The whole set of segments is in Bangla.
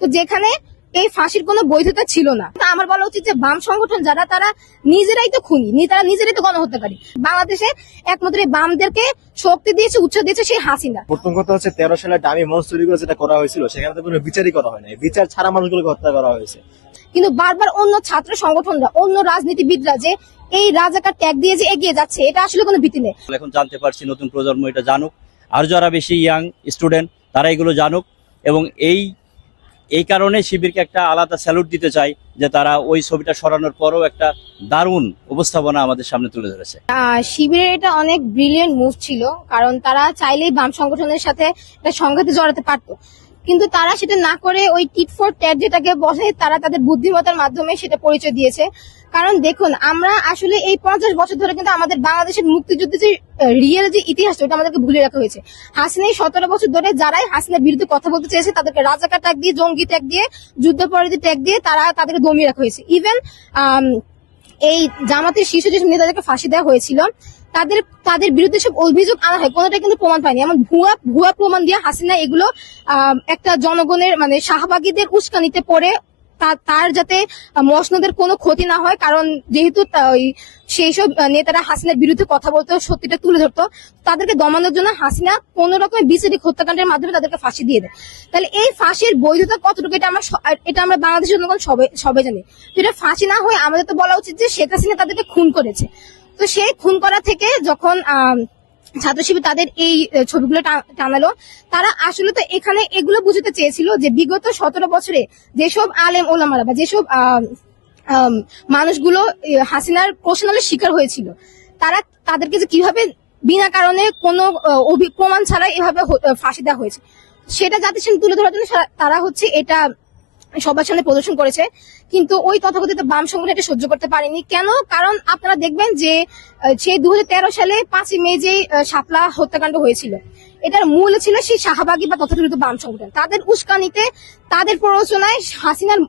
তো যেখানে এই ফাঁসির কোনো বৈধতা ছিল না। আমার বলা উচিত যে বাম সংগঠন যারা তারা নিজেরাই তো খুনি, তারা নিজেরাই তো গণহত্যাকারী। বাংলাদেশে একমাত্র এই বামদেরকে শক্তি দিয়েছে, উৎসাহ দিয়েছে সেই হাসিনা। প্রথম কথা হচ্ছে 13 সালে ডামি মঞ্চ তৈরি করে যেটা করা হয়েছিল সেখানে তো কোনো বিচারই করা হয় না, বিচার ছাড়া মানুষগুলোকে হত্যা করা হয়েছে। কিন্তু বারবার অন্য ছাত্র সংগঠনরা, অন্য রাজনীতিবিদরা যে এই রাজাকার ট্যাগ দিয়ে যে এগিয়ে যাচ্ছে, এটা আসলে কোনো ভিত্তি নেই। এখন জানতে পারছি নতুন প্রজন্ম এটা জানুক, আর যারা বেশি ইয়াং স্টুডেন্ট তারা এগুলো জানুক, এবং এই কারণে শিবিরকে একটা আলাদা স্যালুট দিতে চাই যে তারা ওই ছবিটা সরানোর পরও একটা দারুণ উপস্থাপনা আমাদের সামনে তুলে ধরেছে। শিবিরের এটা অনেক ব্রিলিয়েন্ট মুভ ছিল, কারণ তারা চাইলেই বাম সংগঠনের সাথে একটা সংঘাতে জড়াতে পারতো, কিন্তু তারা সেটা না করে ওই টিট ফর ট্যাট যেটাকে বলে, তারা তাদের বুদ্ধিমত্তার মাধ্যমে সেটা পরিচয় দিয়েছে। কারণ দেখুন, আমরা আসলে এই 50 বছর ধরে কিন্তু আমাদের বাংলাদেশের মুক্তিযুদ্ধের যে রিয়েল যে ইতিহাস, ওটা আমাদেরকে ভুলে রাখা হয়েছে। হাসিনা 17 বছর ধরে যারাই হাসিনার বিরুদ্ধে কথা বলতে চেয়েছে তাদেরকে রাজাকার ট্যাগ দিয়ে, জঙ্গি ট্যাগ দিয়ে, যুদ্ধাপরাধী ট্যাগ দিয়ে তাদেরকে দমিয়ে রাখা হয়েছে। ইভেন এই জামাতের শীর্ষ যেসব নেতাদেরকে ফাঁসি দেওয়া হয়েছিল, তাদের বিরুদ্ধে সব অভিযোগ আনা হয়, কোনোটা কিন্তু প্রমাণ পায়নি। এমন ভুয়া প্রমাণ দিয়ে হাসিনা এগুলো একটা জনগণের মানে শাহবাগীদের উস্কানিতে পড়ে তার যাতে মসনদের কোনো ক্ষতি না হয়, কারণ যেহেতু সেই সব নেতারা হাসিনার বিরুদ্ধে কথা বলতো, সত্যিটা তুলে ধরতো, তাদেরকে দমানোর জন্য হাসিনা কোন রকমের বিচারিক হত্যাকাণ্ডের মাধ্যমে তাদেরকে ফাঁসি দিয়ে দেয়। তাহলে এই ফাঁসির বৈধতা কতটুকু, এটা আমরা বাংলাদেশের জনগণ সবাই জানি। তো এটা ফাঁসি না হয়ে আমাদের তো বলা উচিত যে শেখ হাসিনা তাদেরকে খুন করেছে। তো সেই খুন করা থেকে যখন ছাত্র শিবির তাদের এই ছবিগুলো টানালো, তারা আসলে তো এখানে এগুলো বুঝতে চেয়েছিল যে বিগত 17 বছরে যেসব আলেম ওলামারা বা যেসব মানুষগুলো হাসিনার প্রশ্নালের শিকার হয়েছিল, তাদেরকে যে কিভাবে বিনা কারণে কোনো প্রমাণ ছাড়া এভাবে ফাঁসি দেওয়া হয়েছে, সেটা জাতির তুলে ধরার জন্য তারা হচ্ছে এটা সবার সামনে প্রদর্শন করেছে। কিন্তু ওই তথাকথিত বাম সংগঠন এটা সহ্য করতে পারেনি। কেন? কারণ আপনারা দেখবেন যে সেই 2013 সালে 5ই মে যে শাপলা হত্যাকাণ্ড হয়েছিল, এটার মূল ছিল সেই শাহবাগী বা তথাকথিত বাম সংগঠন। তাদের উস্কানিতে, তাদের প্ররোচনায় হাসিনার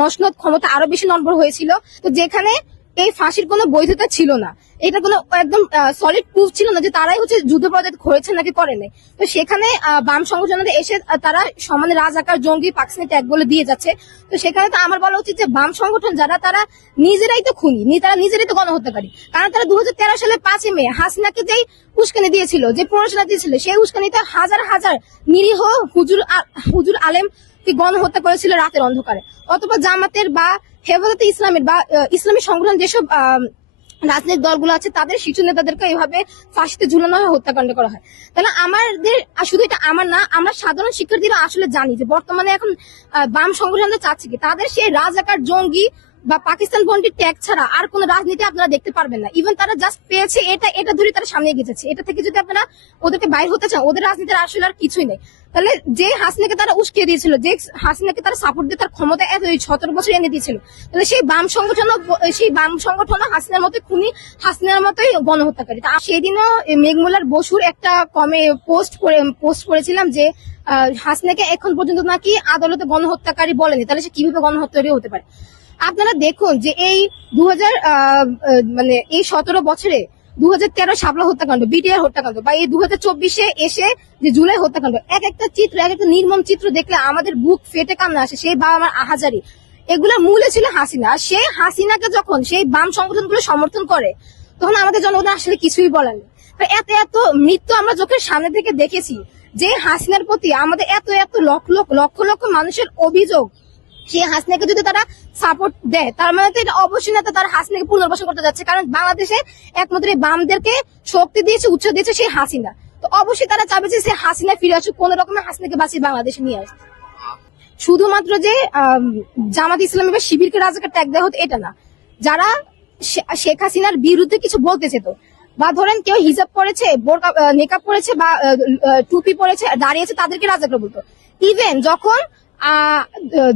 মসনদ ক্ষমতা আরো বেশি নম্বর হয়েছিল। তো যেখানে এই ফাঁসির কোনো বৈধতা ছিল না, এটা কোনো একদম সলিড প্রুফ ছিল না যে তারাই হচ্ছে যুদ্ধপরাধ করেছে নাকি করে নাই। তো সেখানে বাম সংগঠনদের এসে তারা সমানে রাজাকার, জঙ্গি, পাকিস্তানি ট্যাগ বলে দিয়ে যাচ্ছে। তো সেখানে তো আমার বলা উচিত যে বাম সংগঠন যারা তারা নিজেরাই তো খুনি, তারা নিজেরাই তো গণহত্যাকারী। কারণ তারা 2013 সালে 5ই মে হাসিনাকে যেই উস্কানি দিয়েছিল, যে প্ররোচনা দিয়েছিল, সেই উস্কানিতে হাজার হাজার নিরীহ হুজুর আলেম গণহত্যা করেছিল রাতের অন্ধকারে। অথবা জামাতের বা হেফাজতে ইসলামের বা ইসলামী সংগঠন যেসব রাজনৈতিক দলগুলো আছে, তাদের শীর্ষ নেতাদেরকে এইভাবে ফাঁসিতে ঝুলানো হয়, হত্যাকাণ্ড করা হয়। তাহলে আমাদের শুধু এটা আমার না, আমরা সাধারণ শিক্ষার্থীরা আসলে জানি যে বর্তমানে এখন বাম সংগঠনরা চাচ্ছে কি, তাদের সেই রাজাকার, জঙ্গি বা পাকিস্তান পন্থী ট্যাগ ছাড়া আর কোন রাজনীতি আপনারা দেখতে পারবেন না। ইভেন তারা জাস্ট পেয়েছে এটা ধরে তারা সামনে এগিয়েছে। এটা থেকে যদি আপনারা ওদেরকে বাইর হতে চান, ওদের রাজনীতির আসলে আর কিছুই নেই। তাহলে যে হাসিনাকে তারা উস্কিয়ে দিয়েছিল, যে হাসিনাকে তারা সাপোর্ট দিয়ে তার ক্ষমতা এত 17 বছর এনে দিয়েছিল, তাহলে সেই বাম সংগঠন হাসিনার মতো খুনি, হাসিনার মতোই গণহত্যাকারী। সেই দিনও মেঘমুলার বসুর একটা পোস্ট করেছিলাম যে হাসিনাকে এখন পর্যন্ত নাকি আদালতে গণহত্যাকারী বলেনি, তাহলে সে কিভাবে গণহত্যাকারী হতে পারে? আপনারা দেখুন যে এই 17 বছরে 2013 শাপলা হত্যাকাণ্ড, বিটিআর হত্যাকাণ্ড, বা এই 2024-এ এসে যে জুলাই হত্যাকাণ্ড, এক একটা চিত্র, এক একটা নির্মম চিত্র দেখলে আমাদের বুক ফেটে কান্না আসে। সেই বাবা আমার আহাজারি, এগুলোর মূলে ছিল হাসিনা। আর সেই হাসিনাকে যখন সেই বাম সংগঠনগুলো সমর্থন করে, তখন আমাদের জনগণ আসলে কিছুই বলার নেই। এত মৃত্যু আমরা চোখের সামনে থেকে দেখেছি, যে হাসিনার প্রতি আমাদের এত লক্ষ লক্ষ মানুষের অভিযোগ, সেই হাসিনাকে যদি তারা সাপোর্ট দেয়, তার মানে তো এটা অবশ্যই না তারা হাসিনাকে পুনর্বাসন করতে যাচ্ছে। কারণ বাংলাদেশে একমাত্র বামদেরকে শক্তি দিয়েছে, উৎসাহ দিয়েছে সেই হাসিনা। তো অবশ্যই তারা চাবে যে সে হাসিনা ফিরে আসুক, কোন রকমের হাসিনাকে বাঁচিয়ে বাংলাদেশে নিয়ে আসে। শুধুমাত্র যে জামাত ইসলামী বা শিবিরকে রাজাকার ট্যাগ দেওয়া হতো এটা না, যারা শেখ হাসিনার বিরুদ্ধে কিছু বলতেছে, তো বা ধরেন কেউ হিজাব পরেছে, বোরকা নেকাব পরেছে, বা টুপি পরেছে, দাঁড়িয়েছে, তাদেরকে রাজাকার বলতো। ইভেন যখন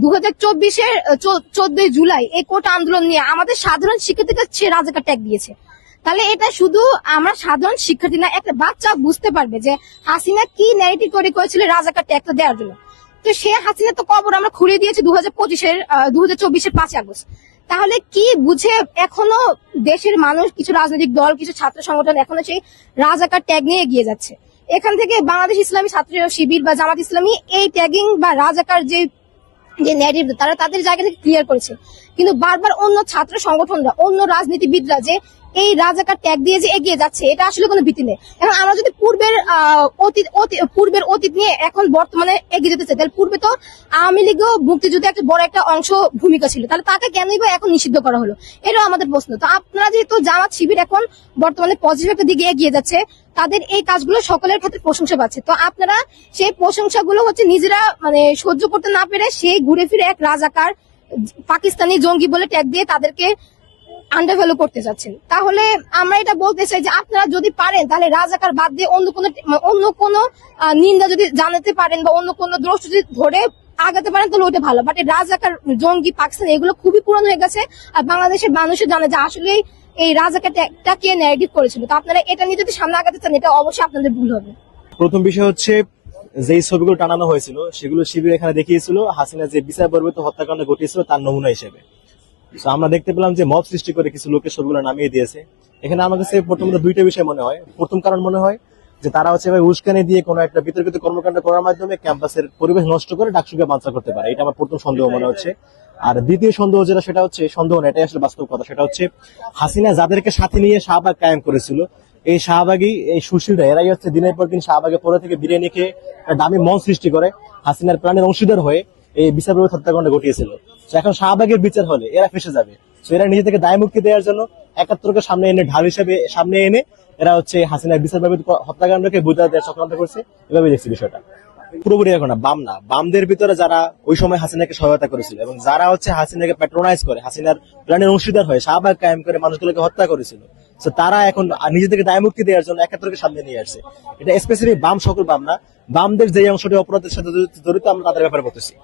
2024-এর 14 জুলাই এই কোটা আন্দোলন নিয়ে আমাদের সাধারণ শিক্ষার্থীকে সে রাজাকার ট্যাগ দিয়েছে। তাহলে এটা শুধু আমরা সাধারণ শিক্ষার্থী না, একটা বাচ্চা বুঝতে পারবে যে হাসিনা কি ন্যারেটিভ তৈরি করেছিল রাজাকার ট্যাগটা দেওয়ার জন্য। তো সে হাসিনা তো কবর আমরা খুঁড়িয়ে দিয়েছি 2024-এর 5 আগস্ট। তাহলে কি বুঝে এখনো দেশের মানুষ, কিছু রাজনৈতিক দল, কিছু ছাত্র সংগঠন এখনো সেই রাজাকার ট্যাগ নিয়ে এগিয়ে যাচ্ছে? এখান থেকে বাংলাদেশ ইসলামী ছাত্র শিবির বা জামাত ইসলামী এই ট্যাগিং বা রাজাকার যে যে ন্যারেটিভ তারা তাদের জায়গা থেকে ক্লিয়ার করেছে, কিন্তু বারবার অন্য ছাত্র সংগঠনরা, অন্য রাজনীতিবিদরা যে এই রাজাকার ট্যাগ দিয়ে যে এগিয়ে যাচ্ছে, এটা আসলে কোনো ভিত্তি নেই। এখন আমরা যদি পূর্বের অতীত নিয়ে এখন বর্তমানে এগিয়ে যেতে চাই, তাহলে পূর্বে তো আওয়ামী লীগও মুক্তিযুদ্ধে একটা বড় একটা অংশ ভূমিকা ছিল, তাহলে তাকে কেনই বা এখন নিষিদ্ধ করা হলো, এটাও আমাদের প্রশ্ন। তো আপনারা যেহেতু জামাত শিবির এখন বর্তমানে পজিটিভ একটা দিকে এগিয়ে যাচ্ছে, তাদের এই কাজগুলো সকলের ক্ষেত্রে প্রশংসা পাচ্ছে, তো আপনারা সেই প্রশংসাগুলো নিজেরা সহ্য করতে না পেরে সেই ঘুরে ফিরে এক রাজাকার পাকিস্তানি জঙ্গি বলে ট্যাগ দিয়ে তাদেরকে আন্ডারভ্যালু করতে চাচ্ছেন। তাহলে আমরা এটা বলতে চাই যে আপনারা যদি পারেন তাহলে রাজাকার বাদ দিয়ে অন্য কোনো নিন্দা যদি জানাতে পারেন বা অন্য কোনো দোষ যদি ধরে আগাতে পারেন তাহলে ওটা ভালো। বাট রাজাকার জঙ্গি পাকিস্তান এগুলো খুবই পুরনো হয়ে গেছে, আর বাংলাদেশের মানুষও জানে যে আসলে এই রাজাকারটা কে ন্যারেটিভ করেছিল। তো আপনারা এটা নিয়ে যদি সামনে আগাতে চান, এটা অবশ্যই আপনাদের ভুল হবে। প্রথম বিষয় হচ্ছে, যেই ছবিগুলো টানানো হয়েছিল সেগুলো শিবির এখানে দেখিয়েছিল হাসিনা যে বিচার বর্বিত হত্যাকাণ্ড ঘটিয়েছিল তার নমুনা হিসেবে। তো আমরা দেখতে পেলাম যে মব সৃষ্টি করে কিছু লোকের ছবিগুলো নামিয়ে দিয়েছে। এখানে আমার কাছে প্রথমত দুইটা বিষয় মনে হয়। প্রথম কারণ মনে হয় যে তারা উস্কানি দিয়ে কোনো একটা বিতর্কিত কর্মকাণ্ড করার মাধ্যমে ক্যাম্পাসের পরিবেশ নষ্ট করে ডাকসুকে বাঞ্ছা করতে পারে, এটা আমার প্রথম সন্দেহ মনে হচ্ছে। আর দ্বিতীয় সন্দেহ যেটা, সেটা হচ্ছে সন্দেহ না, এটাই আসলে বাস্তব কথা, সেটা হচ্ছে হাসিনা যাদেরকে সাথে নিয়ে শাহবাগ কায়েম করেছিল, এই শাহবাগী এই সুশীলরা এরাই হচ্ছে দিনের পর দিন শাহবাগে পরে থেকে বিরিয়ানি খেয়ে দামি মন সৃষ্টি করে হাসিনার প্রাণের অংশীদার হয়ে এই বিচার বিরোধী হত্যাকাণ্ড ঘটিয়েছিল। এখন শাহবাগের বিচার হলে এরা ফেসে যাবে। এরা নিজে থেকে দায় মুক্তি দেওয়ার জন্য ৭১কে সামনে এনে ঢাল হিসেবে সামনে এনে এরা হচ্ছে হাসিনার বিচার বিরোধী হত্যাকাণ্ডকে বুঝা দেওয়ার চক্রান্ত করছে। এভাবে দেখছি বিষয়টা। পুরোপুরি এখন না, বাম না, বামদের ভিতরে যারা ওই সময় হাসিনাকে সহায়তা করেছিল এবং যারা হচ্ছে হাসিনাকে প্যাট্রোনাইজ করে হাসিনার প্রাণের অংশীদার হয়ে শাহবাগ কায়েম করে মানুষগুলোকে হত্যা করেছিল, তারা এখন নিজে থেকে দায় মুক্তি দেওয়ার জন্য ৭১কে সামনে নিয়ে আসছে। এটা স্পেসিফিক বাম, সকল বাম না, বামদের যে অংশটি অপরাধের সাথে জড়িত আমরা তাদের ব্যাপারে বলতেছি।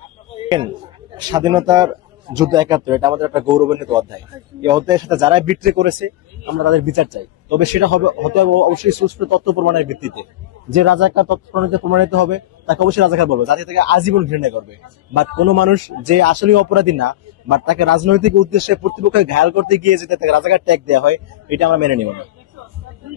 স্বাধীনতার যুদ্ধ ৭১, এটা আমাদের একটা গৌরবান্বিত অধ্যায়। এই অধ্যায়ের সাথে যারা বিক্রি করেছে আমরা তাদের বিচার চাই, তবে সেটা হতে হবে অবশ্যই সুষ্ঠ তথ্য প্রমাণের ভিত্তিতে। যে রাজাকার তথ্য প্রমাণিত হবে তাকে অবশ্যই রাজাকার বলবে, যাতে থেকে আজীবন ঘৃণা করবে। বাট কোন মানুষ যে আসলে অপরাধী না, বাট তাকে রাজনৈতিক উদ্দেশ্যে প্রতিপক্ষকে ঘায়াল করতে গিয়ে যদি তাকে রাজাকার ট্যাগ দেওয়া হয়, এটা আমরা মেনে নিব না।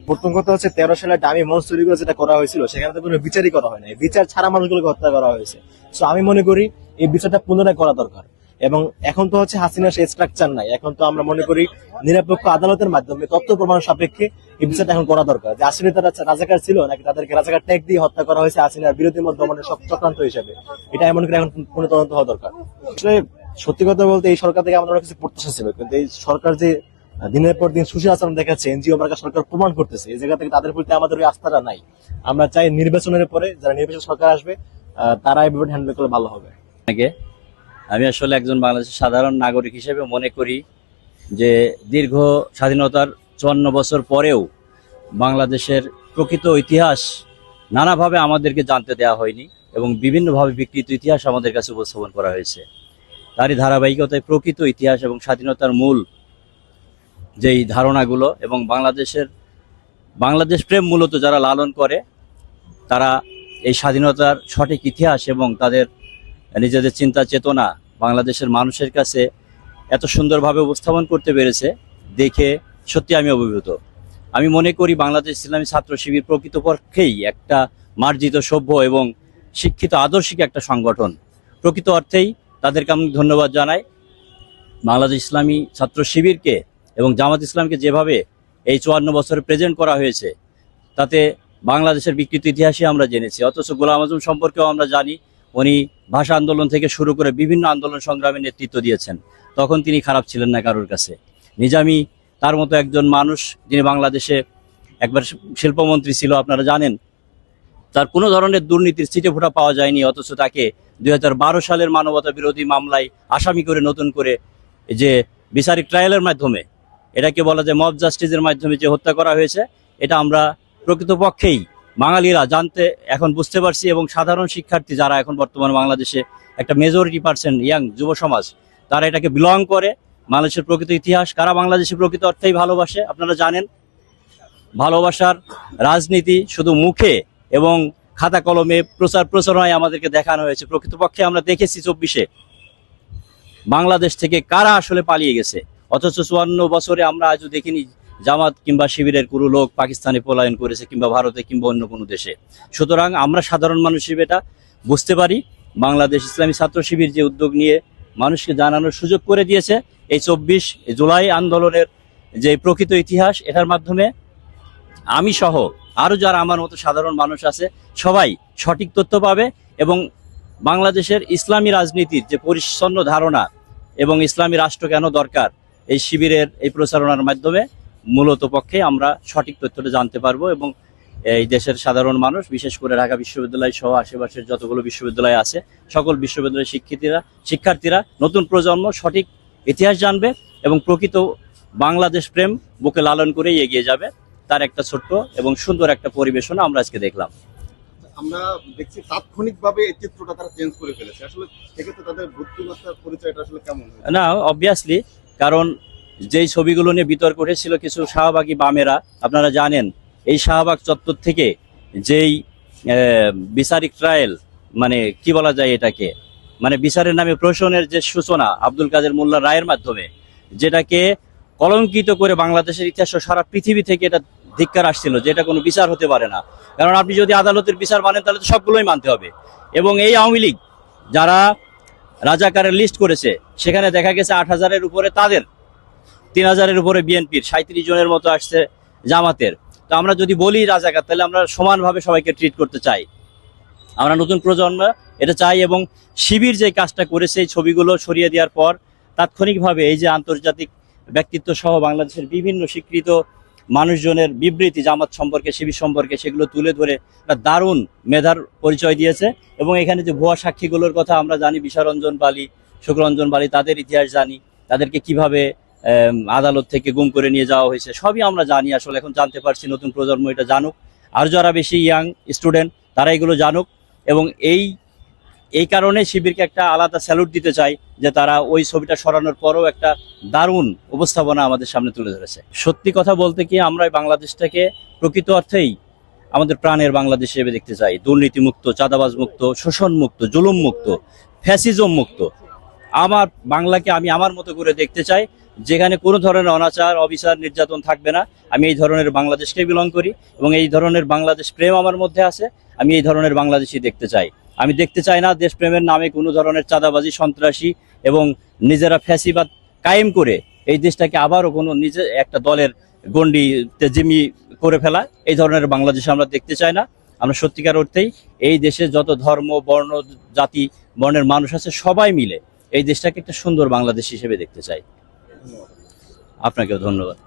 প্রথম কথা হচ্ছে 13 সালে ডামি মঞ্চ তৈরি করে যেটা করা হয়েছিল সেখানে তো কোনো বিচারই করা হয় না, বিচার ছাড়া মানুষগুলোকে হত্যা করা হয়েছে। তো আমি মনে করি এই বিচারটা পুনরায় করা দরকার। এবং এখন তো হচ্ছে হাসিনা সেই স্ট্রাকচার নাই, এখন তো আমরা মনে করি নিরপেক্ষ আদালতের মাধ্যমে তথ্য প্রমাণ সাপেক্ষে এই বিচারটা এখন করা দরকার, যে আসলে তারা রাজাকার ছিল নাকি তাদেরকে রাজাকার ট্যাগ দিয়ে হত্যা করা হয়েছে হাসিনার বিরোধী দমনের চক্রান্ত হিসেবে। এটা এমন করে এখন পুনঃ তদন্ত হওয়া দরকার। আসলে সত্যি কথা বলতে এই সরকার থেকে আমাদের অনেক কিছু প্রত্যাশা ছিল, কিন্তু এই সরকার যে দিনের পর দিন সুশীল আচরণ দেখাচ্ছে, এনজিও মার্কা সরকার প্রমাণ করতেছে, এই জায়গা থেকে তাদের প্রতি আমাদের ওই আস্থাটা নাই। আমরা চাই নির্বাচনের পরে যারা নির্বাচন সরকার আসবে তারা এই ব্যাপারটা হ্যান্ডেল করলে ভালো হবে। আমি আসলে একজন বাংলাদেশের সাধারণ নাগরিক হিসেবে মনে করি যে দীর্ঘ স্বাধীনতার ৫৪ বছর পরেও বাংলাদেশের প্রকৃত ইতিহাস নানাভাবে আমাদেরকে জানতে দেওয়া হয়নি এবং বিভিন্নভাবে বিকৃত ইতিহাস আমাদের কাছে উপস্থাপন করা হয়েছে। তারই ধারাবাহিকতায় প্রকৃত ইতিহাস এবং স্বাধীনতার মূল যেই ধারণাগুলো এবং বাংলাদেশ প্রেম মূলত যারা লালন করে, তারা এই স্বাধীনতার সঠিক ইতিহাস এবং তাদের নিজেদের চিন্তা চেতনা বাংলাদেশের মানুষের কাছে এত সুন্দরভাবে উপস্থাপন করতে পেরেছে দেখে সত্যি আমি অভিভূত। আমি মনে করি বাংলাদেশ ইসলামী ছাত্র শিবির প্রকৃতপক্ষেই একটা মার্জিত, সভ্য এবং শিক্ষিত আদর্শিক একটা সংগঠন। প্রকৃত অর্থেই তাদেরকে আমি ধন্যবাদ জানাই। বাংলাদেশ ইসলামী ছাত্র শিবিরকে এবং জামাত ইসলামকে যেভাবে এই ৫৪ বছরে প্রেজেন্ট করা হয়েছে, তাতে বাংলাদেশের বিকৃত ইতিহাসই আমরা জেনেছি। অথচ গোলাম আজম সম্পর্কেও আমরা জানি উনি ভাষা আন্দোলন থেকে শুরু করে বিভিন্ন আন্দোলন সংগ্রামে নেতৃত্ব দিয়েছেন, তখন তিনি খারাপ ছিলেন না কারোর কাছে। নিজামী তার মতো একজন মানুষ, যিনি বাংলাদেশে একবার শিল্পমন্ত্রী ছিল, আপনারা জানেন, তার কোনো ধরনের দুর্নীতির ছিটে ফোঁটা পাওয়া যায়নি, অথচ তাকে ২০১২ সালের মানবতা বিরোধী মামলায় আসামি করে নতুন করে যে বিচারিক ট্রায়ালের মাধ্যমে, এটাকে বলা যায় মব জাস্টিসের মাধ্যমে যে হত্যা করা হয়েছে, এটা আমরা প্রকৃতপক্ষেই বাঙালিরা জানতে এখন বুঝতে পারছি। এবং সাধারণ শিক্ষার্থী যারা এখন বর্তমানে বাংলাদেশে একটা মেজরিটি পার্সেন্ট ইয়াং যুব সমাজ, তারা এটাকে বিলং করে। বাংলাদেশের প্রকৃত ইতিহাস কারা বাংলাদেশের প্রকৃত অর্থেই ভালোবাসে আপনারা জানেন। ভালোবাসার রাজনীতি শুধু মুখে এবং খাতা কলমে প্রচারণায় আমাদেরকে দেখানো হয়েছে। প্রকৃতপক্ষে আমরা দেখেছি ২৪-এ বাংলাদেশ থেকে কারা আসলে পালিয়ে গেছে, অথচ ৫৪ বছরে আমরা আজও দেখিনি জামাত কিংবা শিবিরের কোনো লোক পাকিস্তানে পলায়ন করেছে কিংবা ভারতে কিংবা অন্য কোনো দেশে। সুতরাং আমরা সাধারণ মানুষ হিসেবে এটা বুঝতে পারি বাংলাদেশ ইসলামী ছাত্র শিবির যে উদ্যোগ নিয়ে মানুষকে জানানোর সুযোগ করে দিয়েছে, এই 24 জুলাই আন্দোলনের যে প্রকৃত ইতিহাস, এটার মাধ্যমে আমি সহ আরো যারা আমার মতো সাধারণ মানুষ আছে সবাই সঠিক তথ্য পাবে এবং বাংলাদেশের ইসলামী রাজনীতির যে পরিচ্ছন্ন ধারণা এবং ইসলামী রাষ্ট্র কেন দরকার, এই শিবিরের এই প্রচারণার মাধ্যমে মূলত পক্ষে আমরা সঠিক তথ্যটা জানতে পারবো এবং এই দেশের সাধারণ মানুষ, বিশেষ করে ঢাকা বিশ্ববিদ্যালয় সহ আশেপাশের যতগুলো বিশ্ববিদ্যালয় আছে সকল বিশ্ববিদ্যালয়ের শিক্ষার্থীরা নতুন প্রজন্ম সঠিক ইতিহাস জানবে এবং প্রকৃত বাংলাদেশ প্রেম বুকে লালন করেই এগিয়ে যাবে। তার একটা ছোট্ট এবং সুন্দর একটা পরিবেশনা আমরা আজকে দেখলাম। আমরা দেখছি তাৎক্ষণিকভাবে এই চিত্রটা তারা চেঞ্জ করে ফেলেছে। আসলে সেক্ষেত্রে তাদের বুদ্ধিমত্তার পরিচয়টা আসলে কেমন হয়েছে? না, অবভিয়াসলি, কারণ যেই ছবিগুলো নিয়ে বিতর্ক উঠেছিল কিছু শাহবাগী বামেরা, আপনারা জানেন এই শাহবাগ চত্বর থেকে যেই বিচারিক ট্রায়াল, মানে কি বলা যায় এটাকে, মানে বিচারের নামে প্রহসনের যে সূচনা আব্দুল কাদের মোল্লা রায়ের মাধ্যমে, যেটাকে কলঙ্কিত করে বাংলাদেশের ইতিহাস সারা পৃথিবী থেকে এটা ধিক্কার আসছিল যে এটা কোনো বিচার হতে পারে না। কারণ আপনি যদি আদালতের বিচার মানেন তাহলে তো সবগুলোই মানতে হবে। এবং এই আওয়ামী লীগ যারা রাজাকারের লিস্ট করেছে, সেখানে দেখা গেছে 8,000-এর উপরে তাদের, 3,000-এর উপরে বিএনপির, 37 জনের মতো আসছে জামাতের। তো আমরা যদি বলি রাজাকার, তাহলে আমরা সমানভাবে সবাইকে ট্রিট করতে চাই। আমরা নতুন প্রজন্ম এটা চাই এবং শিবির যে কাজটা করেছে এই ছবিগুলো সরিয়ে দেওয়ার পর তাৎক্ষণিকভাবে এই যে আন্তর্জাতিক ব্যক্তিত্ব সহ বাংলাদেশের বিভিন্ন স্বীকৃত মানুষজনের বিবৃতি জামাত সম্পর্কে, শিবির সম্পর্কে, সেগুলো তুলে ধরে একটা দারুণ মেধার পরিচয় দিয়েছে। এবং এখানে যে ভুয়া সাক্ষীগুলোর কথা আমরা জানি, বিশারঞ্জন বালি, শুক্রঞ্জন বালি, তাদের ইতিহাস জানি, তাদেরকে কিভাবে আদালত থেকে গুম করে নিয়ে যাওয়া হয়েছে, সবই আমরা জানি। আসলে এখন জানতে পারছি, নতুন প্রজন্ম এটা জানুক, আর যারা বেশি ইয়াং স্টুডেন্ট তারা এগুলো জানুক। এবং এই কারণে শিবিরকে একটা আলাদা স্যালুট দিতে চাই যে তারা ওই ছবিটা সরানোর পরও একটা দারুণ উপস্থাপনা আমাদের সামনে তুলে ধরেছে। সত্যি কথা বলতে কি, আমরা এই বাংলাদেশটাকে প্রকৃত অর্থেই আমাদের প্রাণের বাংলাদেশ হিসেবে দেখতে চাই। দুর্নীতিমুক্ত, চাঁদাবাজ মুক্ত, শোষণ মুক্ত, জুলুম মুক্ত, ফ্যাসিজম মুক্ত আমার বাংলাকে আমি আমার মতো করে দেখতে চাই, যেখানে কোনো ধরনের অনাচার, অবিচার, নির্যাতন থাকবে না। আমি এই ধরনের বাংলাদেশকে বিলং করি এবং এই ধরনের বাংলাদেশ প্রেম আমার মধ্যে আছে। আমি এই ধরনের বাংলাদেশই দেখতে চাই। আমি দেখতে চাই না দেশপ্রেমের নামে কোনো ধরনের চাঁদাবাজি, সন্ত্রাসী এবং নিজেরা ফ্যাসিবাদ কায়েম করে এই দেশটাকে আবারও কোনো নিজে একটা দলের গণ্ডিতে জিম্মি করে ফেলা, এই ধরনের বাংলাদেশ আমরা দেখতে চাই না। আমরা সত্যিকার অর্থেই এই দেশে যত ধর্ম, বর্ণ, জাতি, বর্ণের মানুষ আছে সবাই মিলে এই দেশটাকে একটা সুন্দর বাংলাদেশ হিসেবে দেখতে চাই। আপনাকেও ধন্যবাদ।